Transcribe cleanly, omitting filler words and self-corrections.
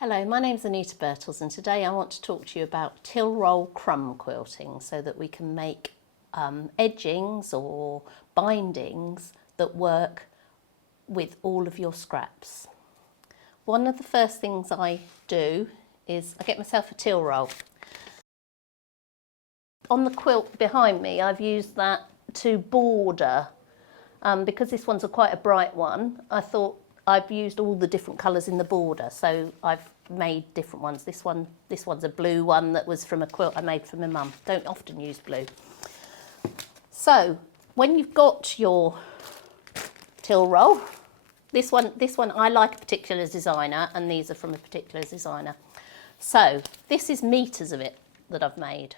Hello, my name's Anita Birtles and today I want to talk to you about roll crumb quilting so that we can make edgings or bindings that work with all of your scraps. One of the first things I do is I get myself a till roll. On the quilt behind me I've used that to border, because this one's quite a bright one. I thought I've used all the different colours in the border, so I've made different ones. This one's a blue one that was from a quilt I made for my mum. Don't often use blue. So when you've got your till roll, this one I like a particular designer, and these are from a particular designer. So this is meters of it that I've made.